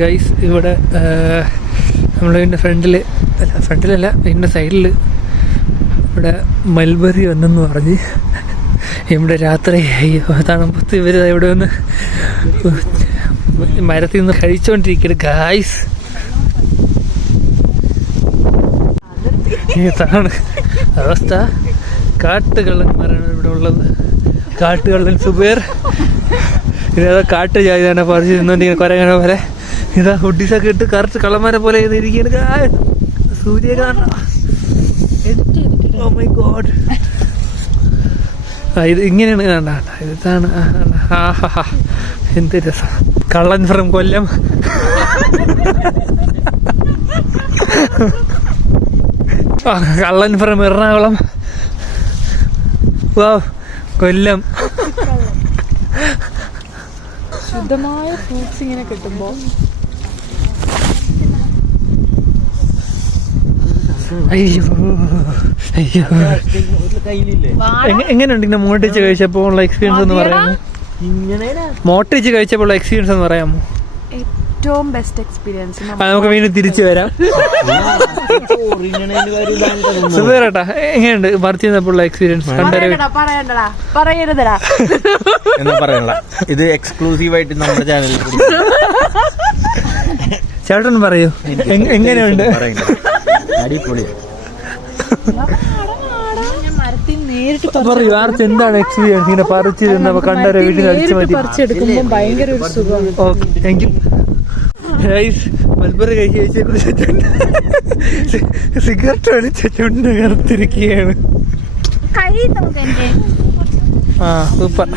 Guys ഇവിടെ നമ്മൾ വീടിൻ്റെ ഫ്രണ്ടിലല്ല വീടിൻ്റെ സൈഡിൽ ഇവിടെ മൽബറി വന്നെന്ന് പറഞ്ഞ് ഇവിടെ രാത്രി തണുപ്പത്ത് ഇവർ ഇവിടെ വന്ന് മരത്തിൽ നിന്ന് കഴിച്ചുകൊണ്ടിരിക്കുകയാണ് ഗൈസ്. ഇതാണ് അവസ്ഥ. കാട്ടുകള്ളന്മാരാണ് ഇവിടെ ഉള്ളത്. കാട്ടുകള്ളൻ സുബേർ ഇതാ കാട്ടു ചായതാണ് പറിച്ച് നിന്നോണ്ടിരിക്കുന്ന കുരങ്ങനെ പോലെ. ഇതാ ഹുഡീസൊക്കെ ഇട്ട് കറക്റ്റ് കള്ളന്മാരെ പോലെ ഇരിക്കുകയാണ്. Suryakanta oh my God. ഇത് ഇങ്ങനെയാണ് കണ്ട. ഇതാണ് ആഹാ എന്ത് രസം. കള്ളൻ ഫ്രം കൊല്ലം. കള്ളൻ ഫ്രം എറണാകുളം. വാ കൊല്ലം. ശുദ്ധമായ ഫ്രൂട്ട്സ് ഇങ്ങനെ കിട്ടുമ്പോൾ അയ്യോ അയ്യോ. എങ്ങനെയുണ്ട് ഇങ്ങനെ മോട്ടിച്ച് കഴിച്ചപ്പോൾ ഉള്ള എക്സ്പീരിയൻസ് എന്ന് പറയാമോ? മോട്ടിച്ച് കഴിച്ചപ്പോൾ ഉള്ള എക്സ്പീരിയൻസ് എന്ന് പറയാമോ? ഏറ്റവും ബെസ്റ്റ് എക്സ്പീരിയൻസ്. നമുക്ക് വീണ്ടും തിരിച്ചു വരാം. സുബേറേട്ടാ എങ്ങനെയുണ്ട് പറിച്ച് ചെയ്തപ്പോൾ എക്സ്പീരിയൻസ്? പറയരുതടാ എന്നാ പറയണ്ട, ഇത് എക്സ്ക്ലൂസീവ് ആയിട്ട് നമ്മുടെ ചാനലിൽ ചേട്ടൻ പറയൂ എങ്ങനെയുണ്ട്? അടിപൊളി. പറയൂ ആർക്ക് എന്താണ് എക്സ്പീരിയൻസ് ഇങ്ങനെ പറിച്ച് തിന്നപ്പോ കണ്ടവരെ വീട്ടിൽ അടിച്ചു മാറ്റി? ഭയങ്കര ഒരു സുഖം. Okay thank you. മൽബറി കഴിച്ചിട്ടുണ്ട്. സിഗരറ്റ് വലിച്ച ചുണ്ട് കറുത്തിരിക്കുകയാണ്. സൂപ്പർ.